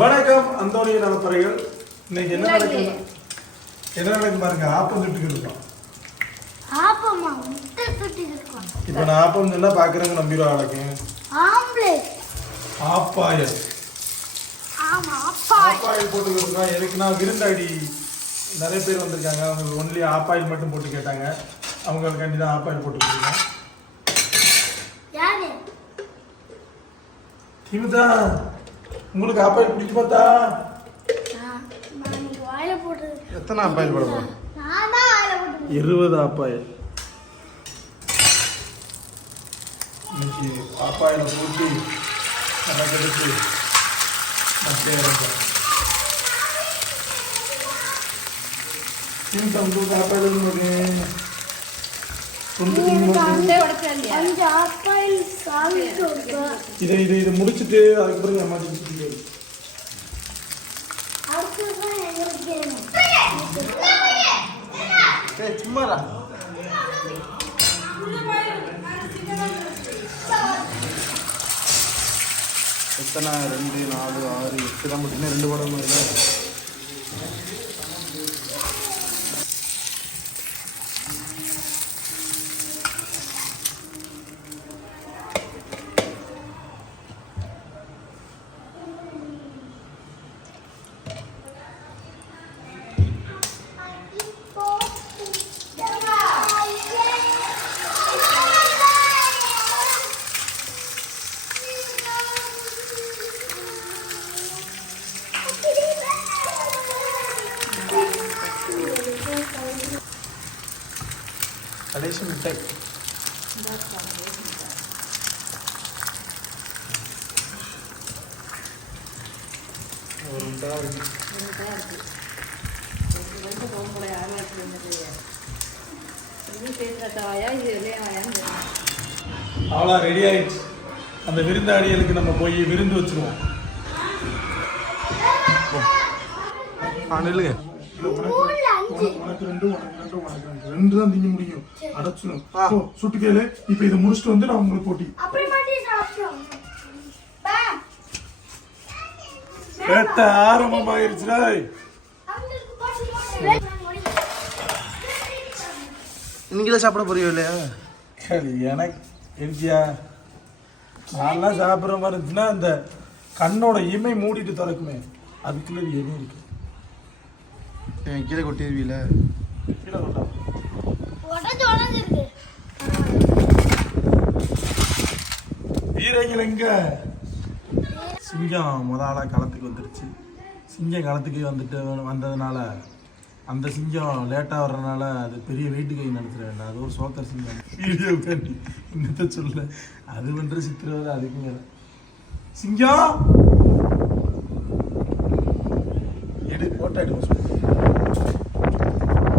வணக்கம் அந்தோனிய நலப்பறைகள் இன்னைக்கு என்ன நடக்குது? என்ன நடக்கும் பாருங்க ஆப்பம் சுட்டுக்கிட்டு இருக்கோம். ஆப்பமா? முட்டை சுட்டி இருக்கோம். இப்போ நான் ஆப்பம் சொன்னா பாக்குறவங்க நம்பிடுவா நடக்கும் ஆம்லேட். ஆப்பாயல். ஆமா அப்பா ஆப்பாயில் போட்டுக்கிட்டு இருக்கோம் எதுக்குன்னா விருந்தாடி நிறைய பேர் வந்திருக்காங்க. அவங்க ஒன்லி ஆப்பாயில் மட்டும் போட்டு கேட்டாங்க. அவங்களுக்காண்டி தான் ஆப்பாயில் யாரு? திமுதா உங்களுக்கு ஆப்பாயில் பிடிக்குமா தா எத்தனை ஆப்பாயில் போட போட்டது இருபது ஆப்பாயில் இன்னைக்கு ஆப்பாயில போட்டு எடுத்து மத்திய உங்களுக்கு ஆப்பாயில் இருக்கு அஞ்சு ஆப்பாயில் சாப்பிட்டு இருக்கோம் இதை இதை இதை முடிச்சுட்டு அதுக்கப்புறம் சுற்றிட்டு எங்களுக்கு வேணும் ஏய் சும்மாடா. எத்தனை? ரெண்டு நாலு ஆறு எட்டு தான் மட்டும் ரெண்டு போட மாதிரி மிட்டாய் ஒரு மிட்டாய் தான் இருக்கு அவ்வளோ ரெடி ஆயிடுச்சு. அந்த விருந்தாளிகளுக்கு நம்ம போய் விருந்து வச்சிருவோம். நில்லுங்க. உனக்கு ரெண்டு உனக்கு ரெண்டு உனக்கு ரெண்டு ரெண்டு. தான் திங்க முடியும். அடைச்சிடும் ஓ சுட்டு கேளு இப்போ இதை முடிச்சுட்டு வந்து நான் உங்களுக்கு போட்டி. அப்படி மட்டும் சாப்பிட்டோம். பா. வேட்ட ஆரம்பமாயிருச்சுடா. போட்டு நீங்களே சாப்பிட போறியோ இல்லையா? எனக்கு இருக்கியா நான்லாம் சாப்பிட்ற மாதிரி இருந்துச்சுன்னா அந்த கண்ணோட இமை மூடிட்டு திறக்குமே. அதுக்குள்ள எதுவும் இருக்கு. ஏன் கீழே கொட்டிடுவீல கீழே கொண்டா உடஞ்சு உடஞ்சிருக்கு. வீரங்கள் எங்க சிங்கம் முத ஆளா களத்துக்கு வந்துருச்சு. சிங்கம் களத்துக்கு வந்துட்டு வந்ததுனால அந்த சிங்கம் லேட்டாக வர்றதுனால அது பெரிய வெயிட்டு கை நடத்துற வேண்டாம் அது ஒரு சோக்கர் சிங்கம். வீடியோ கண்டி இன்னத்த சொல்ல? அது பண்ற சித்திரவதை அதுக்கு மேல. சிங்கம்! எடு போட்டோ எடுக்க சொல்லு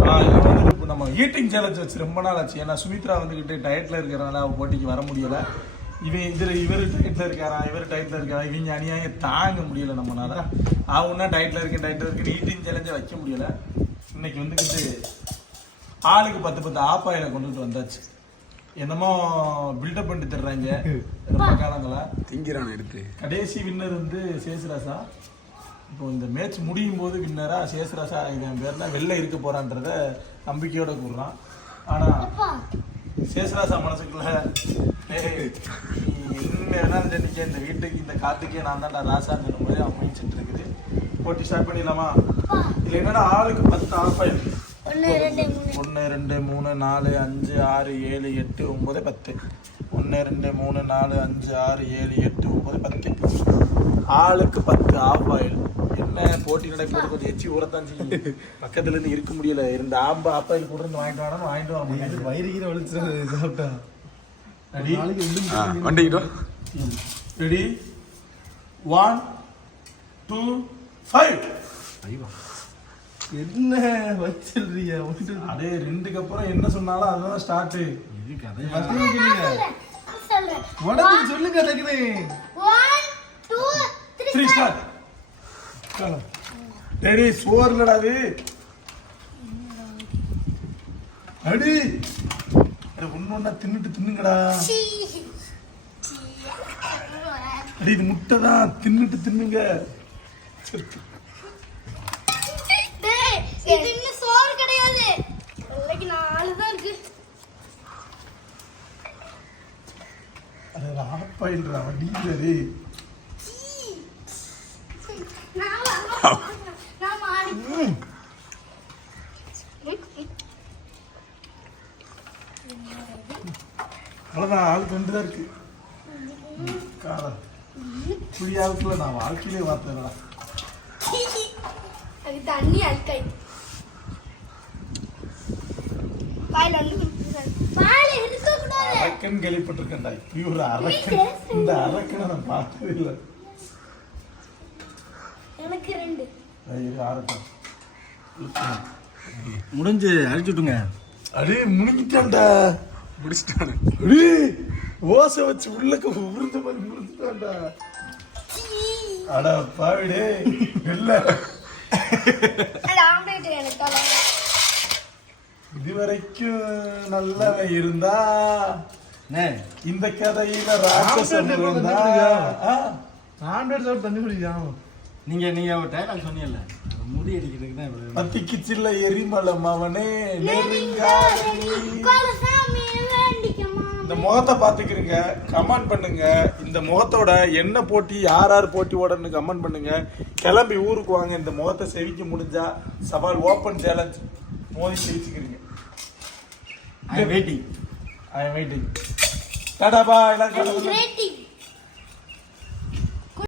ஆ இது வந்து இப்போ நம்ம ஈட்டிங் சேலஞ்ச் வச்சு ரொம்ப நாள் ஆச்சு. ஏன்னா சுமித்ரா வந்துக்கிட்டு டயட்டில் இருக்கிறனால அவ போட்டிக்கு வர முடியல. இவன் இதில் இவர் டயட்டில் இருக்காரா இவர் டயட்டில் இருக்காரா இவங்க அநியாயம் தாங்க முடியல நம்மளால அவனா டயட்டில் இருக்கேன் டயட்டில் இருக்கேன் ஈட்டிங் சேலஞ்சை வைக்க முடியல. இன்னைக்கு வந்துக்கிட்டு ஆளுக்கு பத்து பத்து ஆப்பாயில கொண்டுட்டு வந்தாச்சு. என்னமோ பில்டப் பண்ணி தர்றாங்க ரொம்ப காலங்களா. திங்கிறான் எடுத்து. கடைசி வின்னர் வந்து சேசுராசா. இப்போ இந்த மேட்ச் முடியும் போது வின்னரா சேசுராசா இவன் பேர்ல வெளில இருக்க போறான்றத நம்பிக்கையோட கூடுறான் ஆனா அப்பா சேசுராசா மனசுக்குள்ள "ஏய், நீ என்ன வேணாலும் இந்த வீட்டுக்கு இந்த காத்துக்கே நான் தான்டா ராசாங்கிற மாதிரி அவன் மைண்ட் இருக்குது. போட்டி ஸ்டார்ட் பண்ணிடலாமா? இதுல என்னன்னா ஆளுக்கு பத்து ஆஃப் ஆயிருக்கு. ஒன்று ரெண்டு மூணு. நாலு அஞ்சு ஆறு ஏழு எட்டு ஒன்பது பத்து. ஒன்று ரெண்டு மூணு நாலு அஞ்சு ஆறு ஏழு எட்டு ஒன்பது பத்து. ஆளுக்கு பத்து ஆஃப் ஆயில் என்ன போட்டி நடக்கும்போது கொஞ்சம் எச்சி ஊறத்தான் செய்யும். பக்கத்துல இருந்து இருக்க முடியல. இரண்டு ஆம்பு ஆஃப் ஆயில் கூட இருந்து வாங்கிட்டு வரணும் வாங்கிட்டு வர முடியாது வயிறு கீரை வலிச்சு சாப்பிட்டா? ரெடி? வண்டிக்கிட்டோம் ரெடி? ஒன் டூ ஃபைவ் என்ன வச்சிருக்கியா அதே ரெண்டுக்கு அப்புறம் என்ன சொன்னாலும் அதுதான் ஸ்டார்ட்டு சொல்றேன். உடம்பு சொல்லுங்க டக்குனு one two three three star ready சோர்லடா அது. அடி. ஒன்னு ஒன்னா தின்னுட்டு தின்னுங்கடா. அடி இது முட்டை தான் தின்னுட்டு தின்னுங்க. சோறு கிடையாது. நாலு தான் இருக்கு. அது அவ்வளோதான் ஆள் ரெண்டு தான் இருக்கு. காலம் புரியாதுக்குள்ள நான் வாழ்க்கையிலே பார்த்தேன்டா. அது தண்ணி அழுக்காய். வாயில வந்து அரக்கன் கேள்விப்பட்டிருக்கேன்டா. அரக்கன். இந்த அரக்கனை நான் பார்த்ததே இல்லை. எனக்கு ரெண்டு. இது முடிஞ்சு அழிச்சுட்டுங்க அடே முழுங்கிட்டான்டா முடிச்சிட்டானு. அடே ஓசை வச்சு உள்ளக்க உருந்த மாதிரி முழுந்துட்டான்டா அட பாவிடே இல்ல ஆம்லேட். இதுவரைக்கும் நல்லவன் இருந்தா இந்த கதையில ராட்சசன் இருந்தா குழந்தை ஆ, ஆண்ட்ராய்டு சாப்பிட்டு தண்ணி குடிக்கலாம் நீங்க நீங்க ஒரு டைலாக் சொன்னீங்கல்ல? முடி அடிக்கிறதுக்கு தான் இவ்வளவு பத்திக்கு சில்ல. குலசாமி வேண்டிக்கமா? இந்த முகத்தை பார்த்துக்கிறீங்க கமெண்ட் பண்ணுங்க. இந்த முகத்தோட என்ன போட்டி யார் யார் போட்டி ஓடன்னு கமெண்ட் பண்ணுங்க. கிளம்பி ஊருக்கு வாங்க. இந்த முகத்தை செவிக்க முடிஞ்சா சவால் ஓப்பன் சேலஞ்ச் மோதி செவிச்சுக்கிறீங்க I waiting I waiting tata பா ரேட்டிங்